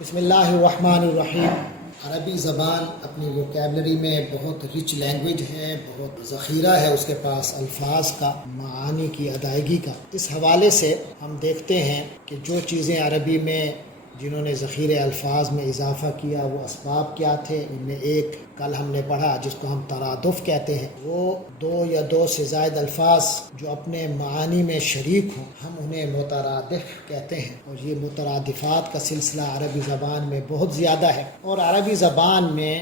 بسم اللہ الرحمن الرحیم۔ عربی زبان اپنی ووکیبلری میں بہت رچ لینگویج ہے، بہت ذخیرہ ہے اس کے پاس الفاظ کا، معانی کی ادائیگی کا۔ اس حوالے سے ہم دیکھتے ہیں کہ جو چیزیں عربی میں جنہوں نے ذخیرے الفاظ میں اضافہ کیا وہ اسباب کیا تھے، ان میں ایک کل ہم نے پڑھا جس کو ہم ترادف کہتے ہیں، وہ دو یا دو سے زائد الفاظ جو اپنے معانی میں شریک ہوں ہم انہیں مترادف کہتے ہیں، اور یہ مترادفات کا سلسلہ عربی زبان میں بہت زیادہ ہے، اور عربی زبان میں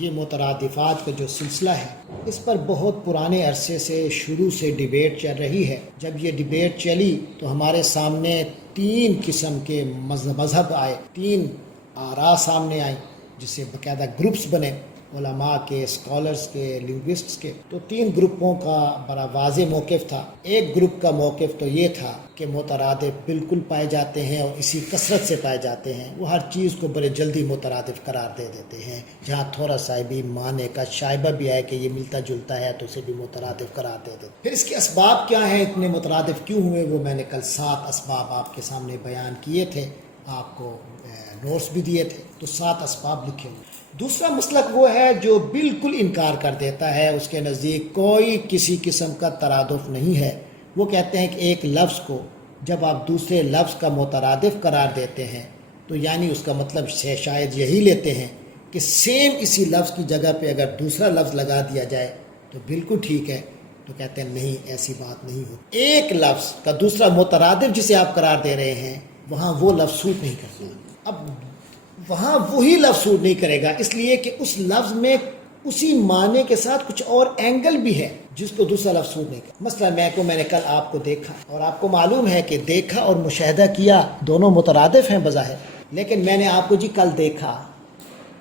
یہ مترادفات کا جو سلسلہ ہے اس پر بہت پرانے عرصے سے شروع سے ڈیبیٹ چل رہی ہے۔ جب یہ ڈیبیٹ چلی تو ہمارے سامنے تین قسم کے مذہب آئے، تین آراء سامنے آئیں، جس سے باقاعدہ گروپس بنے، علماء کے، اسکالرز کے، لنگوسٹس کے۔ تو تین گروپوں کا بڑا واضح موقف تھا۔ ایک گروپ کا موقف تو یہ تھا کہ مترادف بالکل پائے جاتے ہیں اور اسی کثرت سے پائے جاتے ہیں، وہ ہر چیز کو بڑے جلدی مترادف قرار دے دیتے ہیں، جہاں تھوڑا سا بھی معنی کا شائبہ بھی آئے کہ یہ ملتا جلتا ہے تو اسے بھی مترادف قرار دے دیتے۔ پھر اس کے اسباب کیا ہیں، اتنے مترادف کیوں ہوئے، وہ میں نے کل 7 اسباب آپ کے سامنے بیان کیے تھے، آپ کو نوٹس بھی دیے تھے، تو 7 اسباب لکھے ہوئے۔ دوسرا مسلک وہ ہے جو بالکل انکار کر دیتا ہے، اس کے نزدیک کوئی کسی قسم کا ترادف نہیں ہے۔ وہ کہتے ہیں کہ ایک لفظ کو جب آپ دوسرے لفظ کا مترادف قرار دیتے ہیں تو یعنی اس کا مطلب شاید یہی لیتے ہیں کہ سیم اسی لفظ کی جگہ پہ اگر دوسرا لفظ لگا دیا جائے تو بالکل ٹھیک ہے۔ تو کہتے ہیں نہیں، ایسی بات نہیں ہوتی۔ ایک لفظ کا دوسرا مترادف جسے آپ قرار دے رہے ہیں وہاں وہ لفظ سوٹ نہیں کرتا، اب وہاں وہی لفظ سوٹ نہیں کرے گا، اس لیے کہ اس لفظ میں اسی معنی کے ساتھ کچھ اور اینگل بھی ہے جس کو دوسرا لفظ سوٹ نہیں کرتا۔ مثلا میں نے کل آپ کو دیکھا، اور آپ کو معلوم ہے کہ دیکھا اور مشاہدہ کیا دونوں مترادف ہیں بظاہر، لیکن میں نے آپ کو کل دیکھا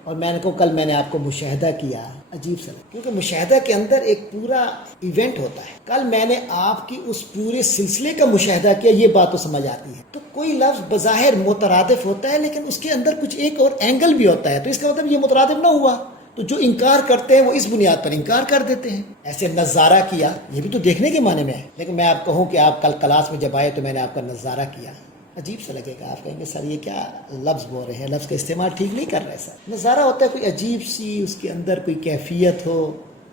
اور کل میں نے آپ کو مشاہدہ کیا، عجیب سا لگا، کیونکہ مشاہدہ کے اندر ایک پورا ایونٹ ہوتا ہے۔ کل میں نے آپ کی اس پورے سلسلے کا مشاہدہ کیا، یہ بات تو سمجھ آتی ہے۔ تو کوئی لفظ بظاہر مترادف ہوتا ہے لیکن اس کے اندر کچھ ایک اور اینگل بھی ہوتا ہے، تو اس کا مطلب یہ مترادف نہ ہوا۔ تو جو انکار کرتے ہیں وہ اس بنیاد پر انکار کر دیتے ہیں۔ ایسے نظارہ کیا، یہ بھی تو دیکھنے کے معنی میں ہے، لیکن میں آپ کہوں کہ آپ کل کلاس میں جب آئے تو میں نے آپ کا نظارہ کیا، عجیب سا لگے گا، آپ کہیں گے سر یہ کیا لفظ بول رہے ہیں، لفظ کا استعمال ٹھیک نہیں کر رہے سر۔ نظارہ ہوتا ہے کوئی عجیب سی، اس کے اندر کوئی کیفیت ہو،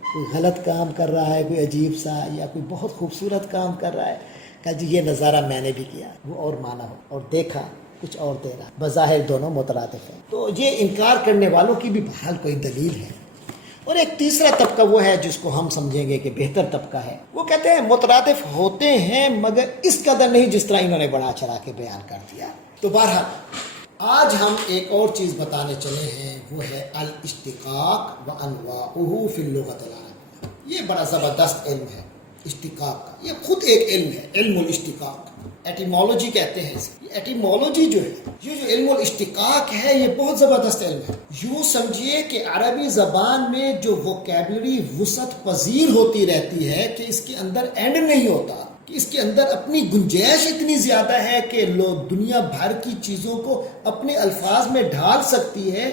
کوئی غلط کام کر رہا ہے کوئی عجیب سا، یا کوئی بہت خوبصورت کام کر رہا ہے، کہ جی یہ نظارہ میں نے بھی کیا، وہ اور معنی ہو، اور دیکھا کچھ اور دے رہا، بظاہر دونوں مترادف ہیں۔ تو یہ انکار کرنے والوں کی بھی بہرحال کوئی دلیل ہے۔ اور ایک تیسرا طبقہ وہ ہے جس کو ہم سمجھیں گے کہ بہتر طبقہ ہے، وہ کہتے ہیں مترادف ہوتے ہیں مگر اس قدر نہیں جس طرح انہوں نے بڑا چڑھا کے بیان کر دیا۔ تو بہرحال آج ہم ایک اور چیز بتانے چلے ہیں، وہ ہے الاشتقاق و انواعہ فی اللغۃ العربیہ۔ یہ بڑا زبردست علم ہے اشتقاق کا، یہ خود ایک علم ہے، علم الاشتقاق، ایٹیمالوجی کہتے ہیں اسے۔ یہ ایٹیمالوجی جو ہے، یہ جو علم الاشتقاق ہے، یہ بہت زبردست علم ہے۔ یوں سمجھیے کہ عربی زبان میں جو ووکیبلری وسعت پذیر ہوتی رہتی ہے کہ اس کے اندر اینڈ نہیں ہوتا، کہ اس کے اندر اپنی گنجائش اتنی زیادہ ہے کہ لوگ دنیا بھر کی چیزوں کو اپنے الفاظ میں ڈھال سکتی ہے،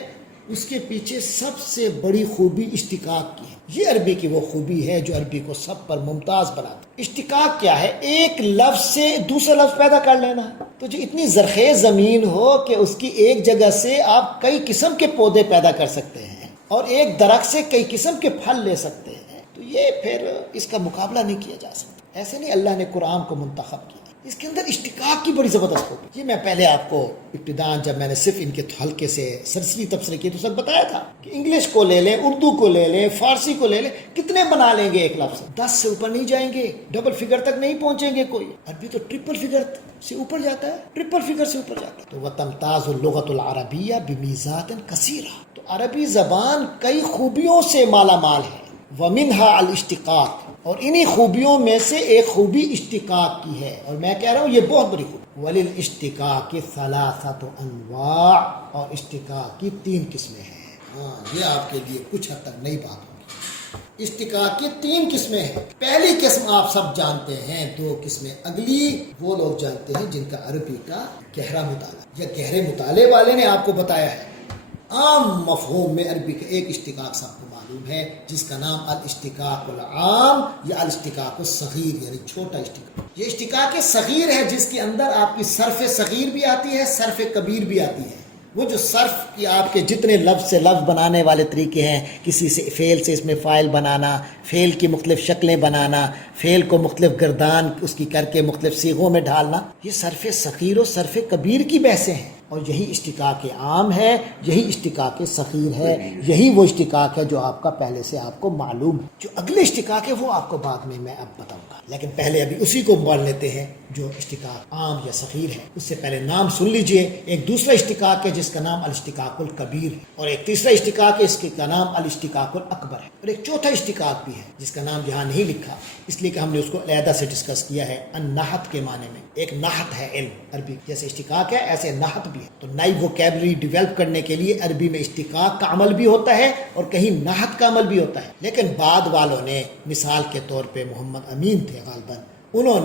اس کے پیچھے سب سے بڑی خوبی اشتقاق کی ہے۔ یہ عربی کی وہ خوبی ہے جو عربی کو سب پر ممتاز بناتی ہے۔ اشتقاق کیا ہے؟ ایک لفظ سے دوسرا لفظ پیدا کر لینا۔ تو جو اتنی زرخیز زمین ہو کہ اس کی ایک جگہ سے آپ کئی قسم کے پودے پیدا کر سکتے ہیں، اور ایک درخت سے کئی قسم کے پھل لے سکتے ہیں، تو یہ پھر اس کا مقابلہ نہیں کیا جا سکتا۔ ایسے نہیں اللہ نے قرآن کو منتخب کیا، اس کے اندر اشتقاق کی بڑی زبردست ہوگی۔ یہ میں پہلے آپ کو ابتداء جب میں نے صرف ان کے ہلکے سے سرسری تبصرے کیے تو سب بتایا تھا کہ انگلش کو لے لیں، اردو کو لے لیں، فارسی کو لے لیں، کتنے بنا لیں گے ایک لفظ؟ 10 سے اوپر نہیں جائیں گے، ڈبل فگر تک نہیں پہنچیں گے کوئی۔ عربی تو ٹرپل فگر سے اوپر جاتا ہے، ٹرپل فگر سے اوپر جاتا ہے۔ تو وَتَمْتَازُ اللُّغَةُ الْعَرَبِيَّةُ بِمِيزَاتٍ كَثِيرَةٍ، تو عربی زبان کئی خوبیوں سے مالا مال ہے۔ وَمِنْهَا الاشتقاق، اور انہی خوبیوں میں سے ایک خوبی اشتقاق کی ہے، اور میں کہہ رہا ہوں یہ بہت بڑی خوبی۔ وَلِلْاشْتِقَاقِ ثَلَاثَةُ أَنْوَاعٍ، اور اشتقاق کی 3 قسمیں ہیں۔ ہاں، یہ آپ کے لیے کچھ حد تک نئی بات ہوگی۔ اشتقاق کی 3 قسمیں ہیں۔ پہلی قسم آپ سب جانتے ہیں، 2 قسمیں اگلی وہ لوگ جانتے ہیں جن کا عربی کا گہرا مطالعہ یا گہرے مطالعے والے نے آپ کو بتایا ہے۔ عام مفہوم میں عربی کا ایک اشتقاق سب کو معلوم ہے، جس کا نام الاشتقاق العام یا الاشتقاق الصغیر، یعنی چھوٹا اشتقاق۔ یہ اشتقاق صغیر ہے جس کے اندر آپ کی صرف صغیر بھی آتی ہے، صرف کبیر بھی آتی ہے، وہ جو صرف کی آپ کے جتنے لفظ سے لفظ بنانے والے طریقے ہیں، کسی سے فعل سے اس میں فاعل بنانا، فعل کی مختلف شکلیں بنانا، فعل کو مختلف گردان اس کی کر کے مختلف صیغوں میں ڈالنا، یہ صرف صغیر و صرف کبیر کی بحثیں ہیں، اور یہی اشتقاق عام ہے، یہی اشتقاق صغیر ہے، یہی وہ اشتقاق ہے جو آپ کا پہلے سے آپ کو معلوم ہے۔ جو اگلے اشتقاق ہے وہ آپ کو بعد میں اب بتاؤں گا، لیکن پہلے ابھی اسی کو پڑھ لیتے ہیں جو اشتقاق عام یا صغیر ہے۔ اس سے پہلے نام سن لیجئے۔ ایک دوسرا اشتقاق ہے جس کا نام الاشتقاق الکبیر ہے، اور ایک تیسرا اشتقاق ہے اس کا نام الاشتقاق الاکبر ہے، اور ایک چوتھا اشتقاق بھی ہے جس کا نام یہاں نہیں لکھا اس لیے کہ ہم نے اس کو علیحدہ سے ڈسکس کیا ہے۔ النحت کے معنی میں ایک نحت ہے علم عربی، جیسے اشتقاق ہے ایسے نحت بھی ہے۔ تو نئی ووکیبلری ڈیولپ کرنے کے لیے عربی میں اشتقاق کا عمل بھی ہوتا ہے اور کہیں نحت کا عمل بھی ہوتا ہے، لیکن بعد والوں نے مثال کے طور پہ محمد امین تھے غالباً، انہوں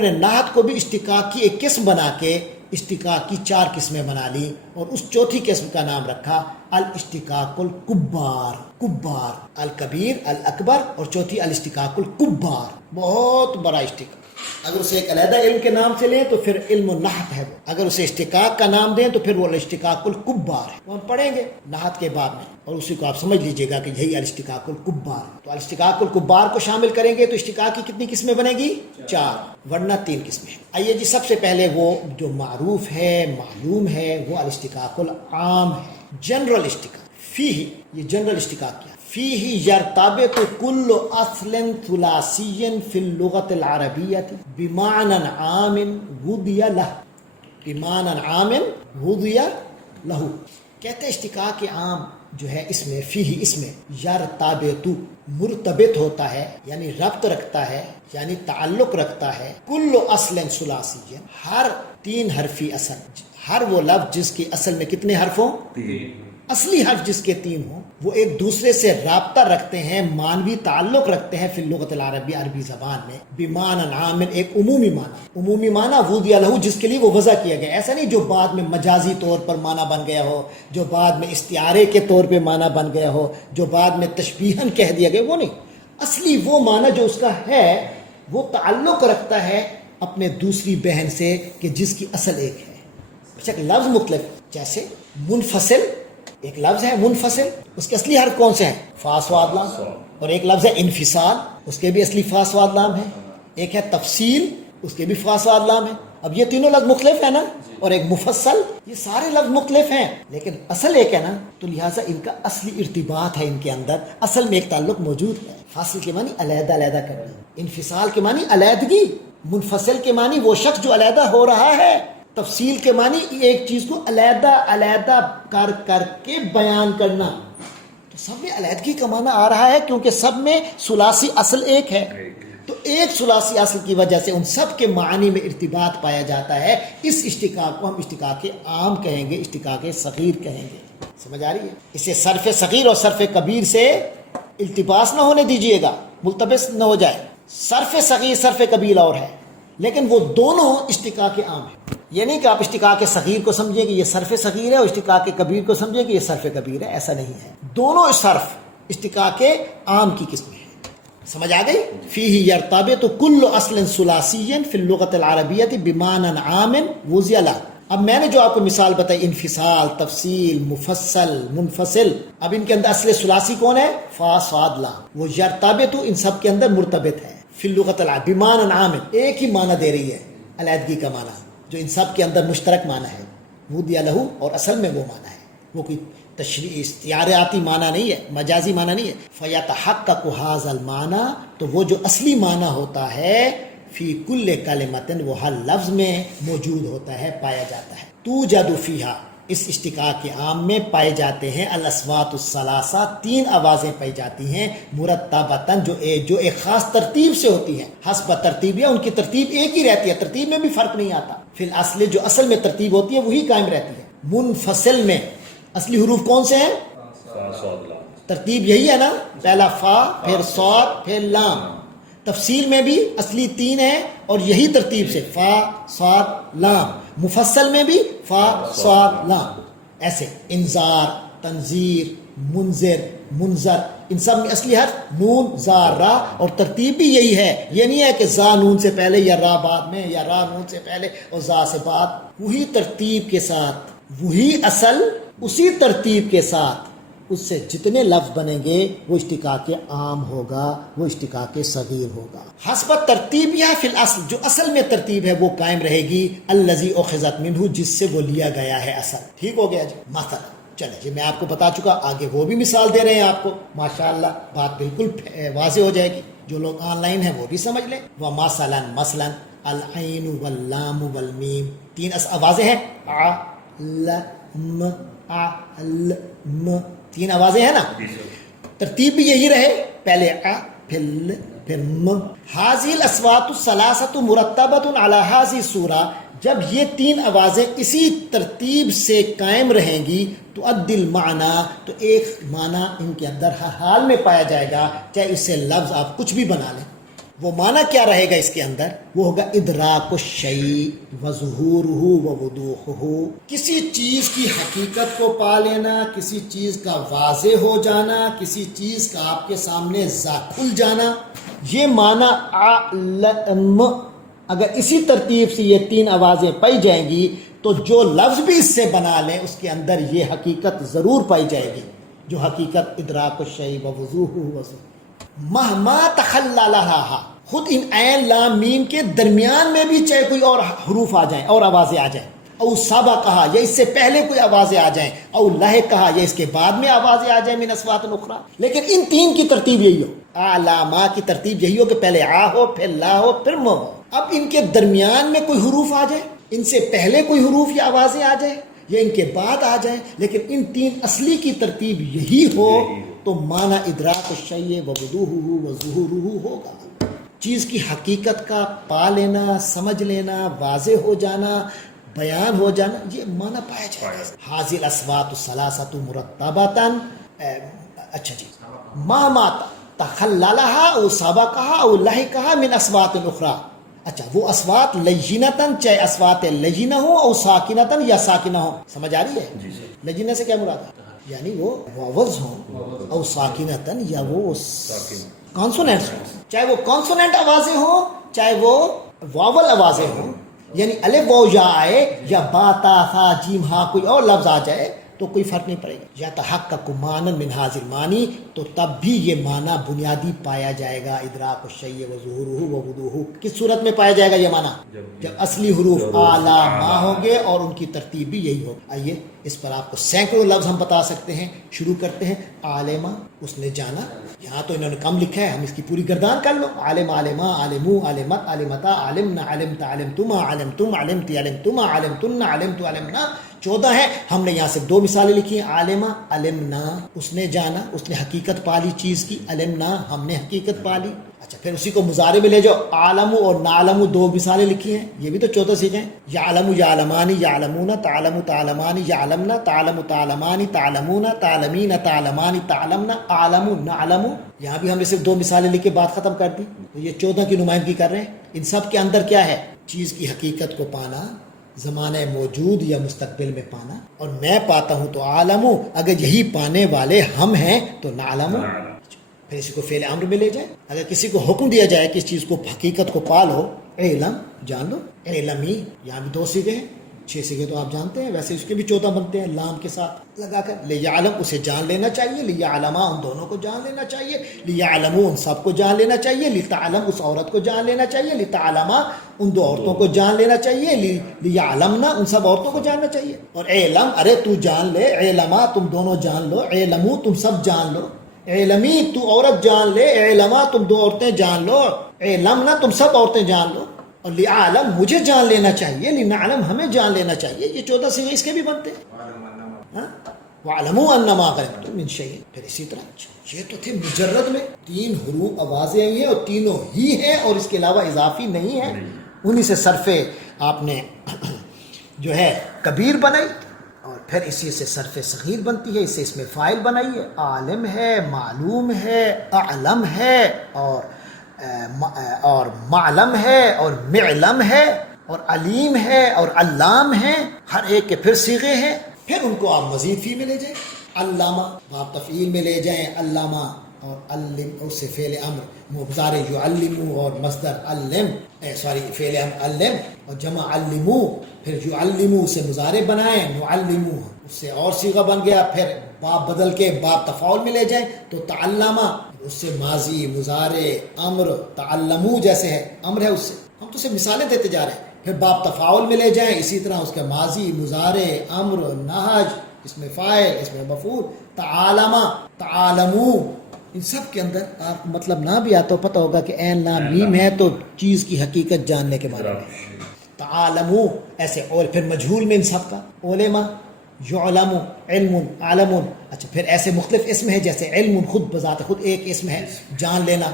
نے نحت کو بھی اشتقاق کی ایک قسم بنا کے اشتقاق کی 4 قسمیں بنا لی، اور اس چوتھی قسم کا نام رکھا الاشتقاق الکبار، کبار، الکبیر، الاکبر، اور چوتھی الاشتقاق الکبار، بہت بڑا اشتقاق۔ اگر اسے ایک علیحدہ علم کے نام سے لیں تو پھر علم النحت ہے وہ، اگر اسے اشتقاق کا نام دیں تو پھر وہ الاشتقاق الکبار ہے، وہ ہم پڑھیں گے نحت کے بعد میں، اور اسی کو آپ سمجھ لیجئے گا کہ یہی الاشتقاق الکبار۔ تو الاشتقاق الکبار کو شامل کریں گے تو اشتقاق کی کتنی قسمیں بنے گی؟ 4، ورنہ 3 قسمیں ہیں۔ آئیے جی، سب سے پہلے وہ جو معروف ہے، معلوم ہے، وہ الاشتقاق العام ہے، جنرل اشتقاق۔ فیہ، یہ جنرل اشتقاق کیا؟ فیہ یرتبط کل اصل ثلاثی فی اللغۃ العربیۃ بمعنی عام وضع لہ، بمعنی عام وضع لہ۔ کہتے ہیں اشتقاق عام جو ہے اس میں، فیہ اس میں، یرتبط مرتبط ہوتا ہے، یعنی ربط رکھتا ہے، یعنی تعلق رکھتا ہے، کل اصل ثلاثی، ہر 3 حرفی اصل، ہر وہ لفظ جس کی اصل میں کتنے حرف ہوں؟ 3، اصلی حرف جس کے 3 ہوں، وہ ایک دوسرے سے رابطہ رکھتے ہیں، معنوی تعلق رکھتے ہیں، فی اللغۃ العربیہ، عربی زبان میں، بمعنی عام، ایک عمومی معنی وضع لہ، جس کے لیے وہ وضع کیا گیا۔ ایسا نہیں جو بعد میں مجازی طور پر معنی بن گیا ہو، جو بعد میں استعارے کے طور پہ معنی بن گیا ہو، جو بعد میں تشبیہاً کہہ دیا گیا، وہ نہیں۔ اصلی وہ معنی جو اس کا ہے وہ تعلق رکھتا ہے اپنے دوسری بہن سے کہ جس کی اصل ایک ہے۔ بیشک لفظ مختلف، جیسے منفصل، ایک لفظ ہے منفصل، اس کے اصلی حرف کون سے ہیں؟ فا صاد لام، اور ایک لفظ ہے انفصال، اس کے بھی اصلی فا صاد لام ہے، ایک ہے تفصیل، اس کے بھی فا صاد لام ہے۔ اب یہ تینوں لفظ مختلف ہیں نا، اور ایک مفصل، یہ سارے لفظ مختلف ہیں لیکن اصل ایک ہے نا، تو لہٰذا ان کا اصلی ارتباط ہے، ان کے اندر اصل میں ایک تعلق موجود ہے۔ فاصل کے معنی علیحدہ علیحدہ کرنا، انفصال کے معنی علیحدگی، منفصل کے معنی وہ شخص جو علیحدہ ہو رہا ہے، تفصیل کے معنی ایک چیز کو علیحدہ علیحدہ کر کے بیان کرنا۔ تو سب میں علیحدگی کا معنی آ رہا ہے کیونکہ سب میں ثلاثی اصل ایک ہے، تو ایک ثلاثی اصل کی وجہ سے ان سب کے معنی میں ارتباط پایا جاتا ہے۔ اس اشتقاق کو ہم اشتقاق عام کہیں گے، اشتقاق صغیر کہیں گے۔ سمجھ آ رہی ہے؟ اسے صرف صغیر اور صرف کبیر سے التباس نہ ہونے دیجیے گا، ملتبس نہ ہو جائے۔ صرف صغیر صرف کبیر اور ہے، لیکن وہ دونوں اشتقاق عام ہیں۔ یہ نہیں کہ آپ اشتقاق صغیر کو سمجھیں کہ یہ صرف صغیر ہے اور اشتقاق کبیر کو سمجھیں کہ یہ صرف کبیر ہے، ایسا نہیں ہے۔ دونوں صرف اشتقاق عام کی قسمیں ہیں۔ سمجھ آ گئی؟ فیہ یرتبط کل اصل ثلاثی فی اللغۃ العربیۃ بمعنی عام وضع لہ۔ اب میں نے جو آپ کو مثال بتائی، انفصال، تفصیل، مفصل، منفصل، اب ان کے اندر اصل ثلاثی کون ہے؟ فا صاد لام، وہ یرتبط ان سب کے اندر مرتبط ہے، فی اللغۃ العربیہ بمعنی عام، ایک ہی معنی دے رہی ہے، علیحدگی کا معنی جو ان سب کے اندر مشترک معنی ہے، وضع لہ، اور اصل میں وہ معنی ہے، وہ کوئی تشریح استعاراتی معنی نہیں ہے، مجازی معنی نہیں ہے۔ فیتحقق ھذا المعنی، تو وہ جو اصلی معنی ہوتا ہے، فی کل کلمۃ، وہ ہر لفظ میں موجود ہوتا ہے، پایا جاتا ہے۔ توجد فیہا، اس اشتقاق عام میں پائے جاتے ہیں الاصوات الثلاثہ، 3 آوازیں پائی جاتی ہیں، مرتبتاً، جو ایک خاص ترتیب سے ہوتی ہیں، حسب ترتیبیہ، ان کی ترتیب ایک ہی رہتی ہے، ترتیب میں بھی فرق نہیں آتا۔ فی الاصل، جو اصل میں ترتیب ہوتی ہے وہی قائم رہتی ہے۔ منفصل میں اصلی حروف کون سے ہیں؟ ترتیب یہی ہے نا، پہلا فا، پھر صاد، پھر لام۔ تفصیل میں بھی اصلی 3 ہیں اور یہی ترتیب سے فا، صاد، لام۔ مفصل میں بھی فا، صاد، لام۔ ایسے انذار، تنذیر، منذر، منذر، ان سب میں اصلی حرف نون، زا، را، اور ترتیب بھی یہی ہے۔ یہ نہیں ہے کہ زا نون سے پہلے یا را بعد میں، یا را نون سے پہلے اور زا سے بعد، وہی ترتیب کے ساتھ وہی اصل اسی ترتیب کے ساتھ اس سے جتنے لفظ بنیں گے وہ اشتقاق عام ہوگا، وہ اشتقاق صغیر ہوگا۔ حسب ترتیب یا فی الاصل، جو اصل میں ترتیب ہے وہ قائم رہے گی، الذی اخذت منہ، جس سے وہ لیا گیا ہے اصل۔ ٹھیک ہو گیا جی۔ مثلا چلے جی، میں آپ کو بتا چکا، آگے وہ بھی مثال دے رہے ہیں آپ کو، ماشاءاللہ بات بالکل واضح ہو جائے گی، جو لوگ آن لائن ہیں وہ بھی سمجھ لیں۔ وَمَثَلًا مثلاً العین واللام والمیم، تین آوازیں ہیں، ع ل م ع ل م، تین آوازیں ہیں نا، ترتیب بھی یہی رہے، پہلے ع پھر ل پھر م۔ ھذی الاصوات الثلاثۃ مرتبۃ علی ھذی الصورۃ، جب یہ تین آوازیں اسی ترتیب سے قائم رہیں گی تو ادی المعنی، تو ایک معنی ان کے اندر ہر حال میں پایا جائے گا، چاہے اس سے لفظ آپ کچھ بھی بنا لیں۔ وہ معنی کیا رہے گا اس کے اندر؟ وہ ہوگا ادراک الشیء وظہورہ ووضوحہ، کسی چیز کی حقیقت کو پا لینا، کسی چیز کا واضح ہو جانا، کسی چیز کا آپ کے سامنے کھل جانا، یہ معنی علم اگر اسی ترتیب سے یہ تین آوازیں پائی جائیں گی تو جو لفظ بھی اس سے بنا لیں اس کے اندر یہ حقیقت ضرور پائی جائے گی، جو حقیقت ادراک الشیء ووضوحہ وظہورہ۔ مہما تخللھا، خود ان عین لام میم کے درمیان میں بھی چاہے کوئی اور حروف آ جائیں اور آوازیں آ جائیں، او سبقھا، یا اس سے پہلے کوئی آوازیں آ جائیں، او لحقھا، یا اس کے بعد میں آوازیں آ جائیں، من اصوات اخرى، لیکن ان تین کی ترتیب یہی ہو، علامہ کی ترتیب یہی ہو کہ پہلے آ ہو پھر لا ہو پھر م ہو۔ اب ان کے درمیان میں کوئی حروف آ جائے، ان سے پہلے کوئی حروف یا آوازیں آ جائیں یا ان کے بعد آ جائیں، لیکن ان تین اصلی کی ترتیب یہی ہو تو معنی ادراک الشیء ووضوحہ وظہورہ ہوگا۔ چیز کی حقیقت کا پا لینا، سمجھ لینا، واضح ہو جانا، بیان ہو جانا، یہ معنی پایا جائے گا۔ ھذی الاصوات الثلاثۃ مرتبۃ، اچھا جی، ما تخللھا او سبقھا او لحقھا من اصوات اخرى، اچھا وہ اصوات لینتاً، چاہے اصوات لینہ ہو او ساکنتاً یا ساکنہ ہو، سمجھ آ رہی ہے؟ لینہ سے کیا مراد ہے؟ یعنی وہ واوز ہوں او ساکنتاً، یا وہ کانسوننٹس ہوں، چاہے وہ کانسوننٹ آوازیں ہوں چاہے وہ واول آوازیں ہوں، یعنی الف واو یا آئے یا با تا ثا جیم ہا کوئی اور لفظ آ جائے تو کوئی فرق نہیں پڑے گا۔ یا تحقق معنی من ھذا المعانی، تو تب بھی یہ معنی بنیادی پایا جائے گا، ادراک الشیء وظہورہ ووضوحہ۔ کس صورت میں پایا جائے گا یہ معنی؟ جب اصلی حروف اعلی ما ہوں گے اور ان کی ترتیب بھی یہی ہوگی۔ آئیے اس پر آپ کو سینکڑوں لفظ ہم بتا سکتے ہیں، شروع کرتے ہیں عالمہ، اس نے جانا، یہاں تو انہوں نے کم لکھا ہے، ہم اس کی پوری گردان کر لو، عالم عالمہ عالمو عالمت عالمتا عالمنا علمت علمتما علمتم علمتی علمتما علمتن علمت علمنا، 14 ہے، ہم نے یہاں سے 2 مثالیں لکھی ہیں، عالمہ علمنا، اس نے جانا، اس نے حقیقت پالی چیز کی، علمنا ہم نے حقیقت پالی۔ اچھا پھر اسی کو مضارع میں لے جاؤ، عالم اور نعلم 2 مثالیں لکھی ہیں، یہ بھی تو 14 سیکھیں، یعلم یعلمانی یعلمون، تعلم تعلمانی یعلمنا، تعلم تعلمانی تعلمون، تعلمین تعلمانی تعلمنا، عالم نعلم، یہاں بھی ہم نے صرف 2 مثالیں لکھ کے بات ختم کر دی، تو یہ 14 کی نمائندگی کر رہے ہیں۔ ان سب کے اندر کیا ہے؟ چیز کی حقیقت کو پانا، زمانہ موجود یا مستقبل میں پانا، اور میں پاتا ہوں تو عالم، اگر یہی پانے والے ہم ہیں تو نعلم۔ پھر اسی کو فعل امر میں لے جائیں، اگر کسی کو حکم دیا جائے کہ اس چیز کو حقیقت کو پا لو، علم جان لو، علمی، یہاں بھی 2 سیغے ہیں، 6 سیغے تو آپ جانتے ہیں، ویسے اس کے بھی 14 بنتے ہیں لام کے ساتھ لگا کر۔ لیعلم اسے جان لینا چاہیے، لیعلما ان دونوں کو جان لینا چاہیے، لیعلمو ان سب کو جان لینا چاہیے، لتعلم اس عورت کو جان لینا چاہیے، لتعلما ان 2 عورتوں کو جان لینا چاہیے، لیعلمنا ان سب عورتوں کو جاننا چاہیے، اور علم ارے تو جان لے، علما تم دونوں جان لو، علمو تم سب جان لو، علمی تو عورت جان لے، علما تم 2 عورتیں جان لو، علمنا تم سب عورتیں جان لو، اور لعالم مجھے جان لینا چاہیے، لنعلم ہمیں جان لینا چاہیے، یہ 14 سے اس کے بھی بنتے ہیں۔ وَاعْلَمُوا أَنَّمَا غَنِمْتُم مِّن شَيْءٍ، پھر اسی طرح یہ تو تھے مجرد میں 3 حروف آوازیں آئی ہیں اور تینوں ہی ہیں اور اس کے علاوہ اضافی نہیں ہے، انہی سے صرف آپ نے جو ہے کبیر بنائی، اور پھر اسی سے صرف صغیر بنتی ہے، اس سے اس میں فاعل بنائی ہے، عالم ہے، معلوم ہے، اعلم ہے، اور معلم ہے، اور معلم ہے، اور علیم ہے، اور علام ہے، ہر ایک کے پھر صیغے ہیں۔ پھر ان کو آپ مزید فی میں لے جائیں، علامہ باب تفعیل میں لے جائیں، علامہ اور علم اس سے فعل امر مضارع یعلمو اور مصدر علم فعل امر علم اور جمع علمو پھر یعلمو سے مضارع بنائیں نعلمو اس سے اور صیغہ بن گیا پھر باب بدل کے باب تفاعل میں لے جائیں تو تعلمہ اس سے ماضی مضارع امر تعلمو جیسے ہے امر ہے اس سے ہم تو اسے مثالیں دیتے جا رہے ہیں پھر باب تفاعل میں لے جائیں اسی طرح اس کے ماضی مضارع امر نہج اس میں فاعل اس میں مفعول تعالمہ تعالمو ان سب کے اندر آپ کو مطلب نہ بھی آتا ہو پتہ ہوگا کہ عین لام میم ہے تو چیز کی حقیقت جاننے کے بارے میں تعالمو ایسے اور پھر مجہول میں ان سب کا علما یعلم علم عالم اچھا پھر ایسے مختلف اسم ہیں جیسے علم خود بذات خود ایک اسم ہے جان لینا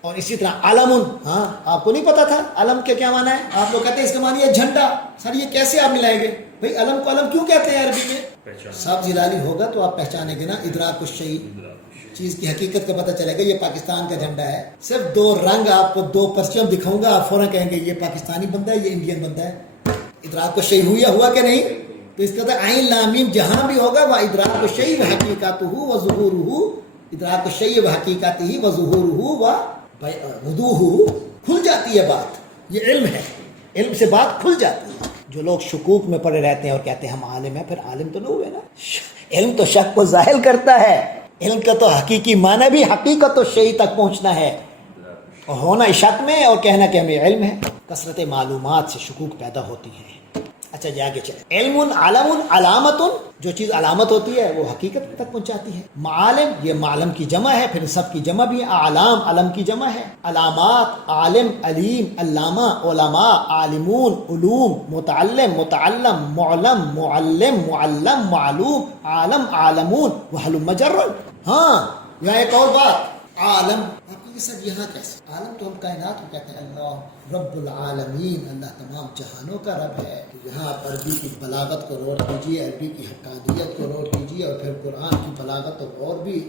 اور اسی طرح علم ہاں آپ کو نہیں پتا تھا علم کے کیا معنی ہے آپ لوگ کہتے ہیں اس کا معنی ہے جھنڈا سر یہ کیسے آپ ملائیں گے بھئی علم کو علم کیوں کہتے ہیں عربی میں سبز ہلالی ہوگا تو آپ پہچانیں گے نا ادراک الشیء چیز کی حقیقت کا پتہ چلے گا یہ پاکستان کا جھنڈا ہے صرف دو رنگ آپ کو دو پرچم دکھاؤں گا آپ فوراً کہیں گے یہ پاکستانی بندہ ہے یہ انڈین بندہ ہے ادراک الشیء ہوا کہ نہیں تو اس کا عین لام میم جہاں بھی ہوگا وہ ادراک الشیء و حقیقتہ و ظہورہ ادراک الشیء و حقیقتہ و ظہورہ و وضوح کھل جاتی ہے بات یہ علم ہے علم سے بات کھل جاتی ہے جو لوگ شکوک میں پڑے رہتے ہیں اور کہتے ہیں ہم عالم ہیں پھر عالم تو نہ ہوئے نا علم تو شک کو ظاہر کرتا ہے علم کا تو حقیقی معنی بھی حقیقت و شیء تک پہنچنا ہے اور ہونا شک میں اور کہنا کہ ہمیں علم ہے کثرت معلومات سے شکوک پیدا ہوتی ہیں اچھا جی آگے چلیں علم علم علامت جو چیز علامت ہوتی ہے وہ حقیقت تک پہنچاتی ہے معالم یہ معلم کی جمع ہے پھر سب کی جمع بھی ہے اعلام علم کی جمع ہے علامات عالم علیم علامہ علماء عالمون علوم متعلم متعلم معلم معلم معلم معلوم عالم عالمون وحلم مجر ہاں یہاں ایک اور بات عالم آپ کے ساتھ یہاں کیسے عالم تو ہم کائنات کو کہتے ہیں اللہ رب العالمین اللہ تمام جہانوں کا رب ہے یہاں آپ عربی کی بلاغت کو غور کیجیے عربی کی حقانیت کو غور کیجیے اور پھر قرآن کی بلاغت تو اور بھی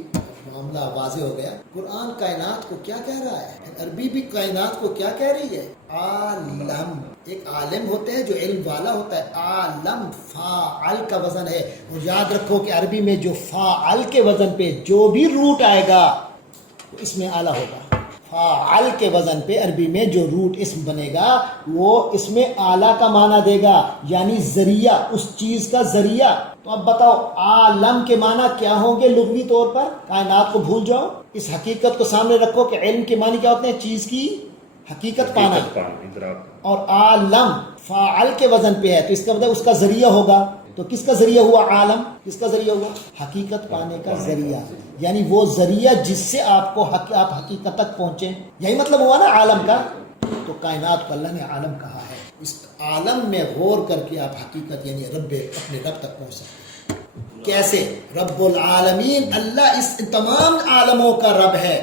معاملہ واضح ہو گیا قرآن کائنات کو کیا کہہ رہا ہے عربی بھی کائنات کو کیا کہہ رہی ہے عالم ایک عالم ہوتے ہیں جو علم والا ہوتا ہے عالم فاعل کا وزن ہے اور یاد رکھو کہ عربی میں جو فاعل کے وزن پہ جو بھی روٹ آئے گا اس میں اعلیٰ ہوگا فاعل کے وزن پہ عربی میں جو روٹ اسم بنے گا وہ اس میں اعلیٰ کا معنی دے گا یعنی ذریعہ اس چیز کا ذریعہ تو اب بتاؤ عالم کے معنی کیا ہوں گے لغوی طور پر کائنات کو بھول جاؤ اس حقیقت کو سامنے رکھو کہ علم کے معنی کیا ہوتے ہیں چیز کی حقیقت پانا اور عالم فاعل کے وزن پہ ہے تو اس کا مطلب اس کا ذریعہ ہوگا تو کس کا ذریعہ ہوا عالم کس کا ذریعہ ہوا حقیقت پانے کا ذریعہ یعنی وہ ذریعہ جس سے آپ کو آپ حقیقت تک پہنچے یہی مطلب ہوا نا عالم کا تو کائنات کو اللہ نے عالم کہا ہے اس عالم میں غور کر کے آپ حقیقت یعنی رب اپنے رب تک پہنچ سکتے ہیں کیسے رب العالمین اللہ اس تمام عالموں کا رب ہے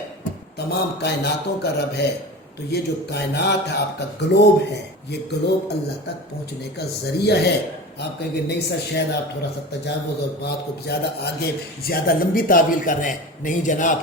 تمام کائناتوں کا رب ہے تو یہ جو کائنات ہے آپ کا گلوب ہے یہ گلوب اللہ تک پہنچنے کا ذریعہ ہے آپ کہیں گے نہیں سر شاید آپ تھوڑا سا تجاوز اور بات کو زیادہ آگے زیادہ لمبی تعویل کر رہے ہیں نہیں جناب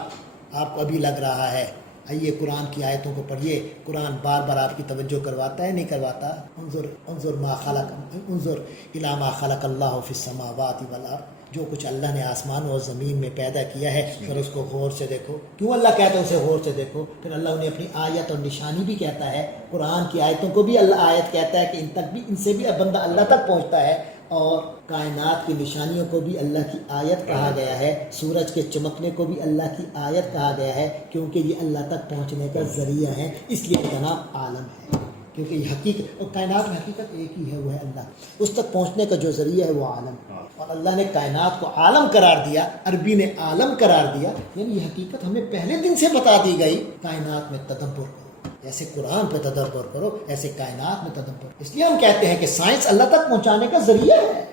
آپ کو ابھی لگ رہا ہے آئیے قرآن کی آیتوں کو پڑھیے قرآن بار بار آپ کی توجہ کرواتا ہے نہیں کرواتا انظر ما خلق انظر الی ما خلق اللہ فی السماوات والارض جو کچھ اللہ نے آسمان اور زمین میں پیدا کیا ہے پھر اس کو غور سے دیکھو کیوں اللہ کہتا ہے اسے غور سے دیکھو پھر اللہ انہیں اپنی آیت اور نشانی بھی کہتا ہے قرآن کی آیتوں کو بھی اللہ آیت کہتا ہے کہ ان تک بھی ان سے بھی بندہ اللہ تک پہنچتا ہے اور کائنات کی نشانیوں کو بھی اللہ کی آیت کہا گیا ہے سورج کے چمکنے کو بھی اللہ کی آیت کہا گیا ہے کیونکہ یہ اللہ تک پہنچنے کا ذریعہ ہے اس لیے اس کا نام عالم ہے کیونکہ یہ حقیقت اور کائنات میں حقیقت ایک ہی ہے وہ ہے اللہ اس تک پہنچنے کا جو ذریعہ ہے وہ عالم اور اللہ نے کائنات کو عالم قرار دیا عربی نے عالم قرار دیا یعنی یہ حقیقت ہمیں پہلے دن سے بتا دی گئی کائنات میں تدبر کرو جیسے قرآن پہ تدبر کرو ایسے کائنات میں تدبر اس لیے ہم کہتے ہیں کہ سائنس اللہ تک پہنچانے کا ذریعہ ہے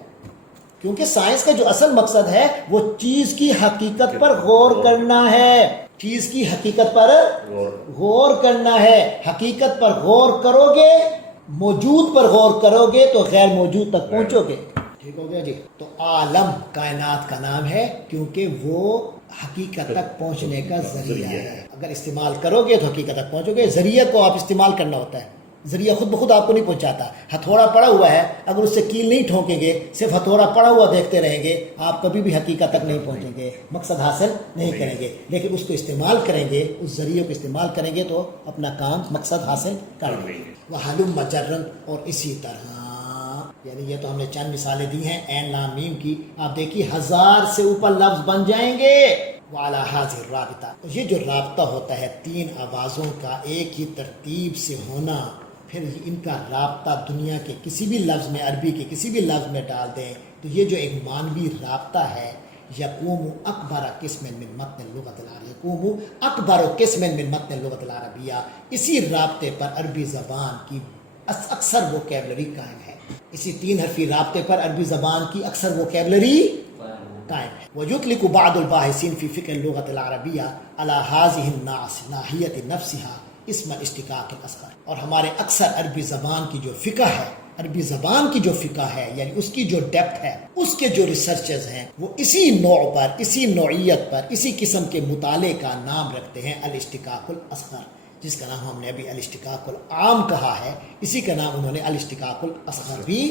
کیونکہ سائنس کا جو اصل مقصد ہے وہ چیز کی حقیقت پر غور کرنا ہے چیز کی حقیقت پر غور کرنا ہے حقیقت پر غور کرو گے موجود پر غور کرو گے تو غیر موجود تک پہنچو گے ٹھیک ہو گیا جی تو عالم کائنات کا نام ہے کیونکہ وہ حقیقت تک پہنچنے کا ذریعہ ہے اگر استعمال کرو گے تو حقیقت تک پہنچو گے ذریعہ کو آپ استعمال کرنا ہوتا ہے ذریعہ خود بخود آپ کو نہیں پہنچاتا. ہتھوڑا پڑا ہوا ہے، اگر اس سے کیل نہیں ٹھونکیں گے، صرف ہتھوڑا پڑا ہوا دیکھتے رہیں گے، آپ کبھی بھی حقیقت تک نہیں پہنچیں گے، مقصد حاصل نہیں کریں گے. لیکن اس کو استعمال کریں گے، اس ذریعے کو استعمال کریں گے تو اپنا کام مقصد حاصل کر لیں گے. وَحَلُمَّ جَرًّا، اور اسی طرح، یعنی یہ تو ہم نے چند مثالیں دی ہیں عین لام میم کی. آپ دیکھیے 1000 سے اوپر لفظ بن جائیں گے. وَعَلَى هَذِهِ الرَّابِطَةِ، یہ جو رابطہ ہوتا ہے 3 آوازوں کا ایک ہی ترتیب سے ہونا، پھر ان کا رابطہ دنیا کے کسی بھی لفظ میں، عربی کے کسی بھی لفظ میں ڈال دیں تو یہ جو ایک مانوی رابطہ ہے، یقوم اکبر قسم من متن اللغۃ العربیہ، یقوم اکبر قسم من متن اللغۃ العربیہ، اسی رابطے پر عربی زبان کی اکثر ووکیبلری قائم ہے. اسی 3 حرفی رابطے پر عربی زبان کی اکثر ووکیبلری قائم ہے. وَيُطْلِقُ بَعْضُ الْبَاحِثِينَ فِي فِقْهِ اللغة العربية على هذه الناحية نفسها اسم الاشتقاق الاصغر. اور ہمارے اکثر عربی زبان کی جو فقہ ہے، عربی زبان کی جو فقہ ہے، یعنی اس کی جو ڈیپتھ ہے، اس کے جو ریسرچز ہیں، وہ اسی نوع پر، اسی نوعیت پر، اسی قسم کے مطالعے کا نام رکھتے ہیں الاشتقاق الاصغر، جس کا نام ہم نے ابھی الاشتقاق العام کہا ہے، اسی کا نام انہوں نے الاشتقاق الاصغر بھی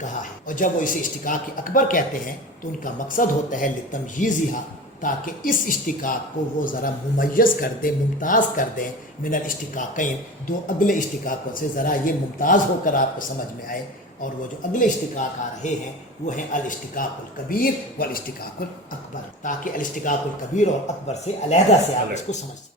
کہا ہے. اور جب وہ اسے اشتقاق اکبر کہتے ہیں تو ان کا مقصد ہوتا ہے لتمییزھا، تاکہ اس اشتقاق کو وہ ذرا ممیز کر دیں، ممتاز کر دیں من الاشتقاقین، 2 اگلے اشتقاقوں سے، ذرا یہ ممتاز ہو کر آپ کو سمجھ میں آئے. اور وہ جو اگلے اشتقاق آ رہے ہیں وہ ہیں الاشتقاق الکبیر والاشتقاق الاکبر، تاکہ الاشتقاق الکبیر اور اکبر سے علیحدہ سے آپ اس کو سمجھ سکیں.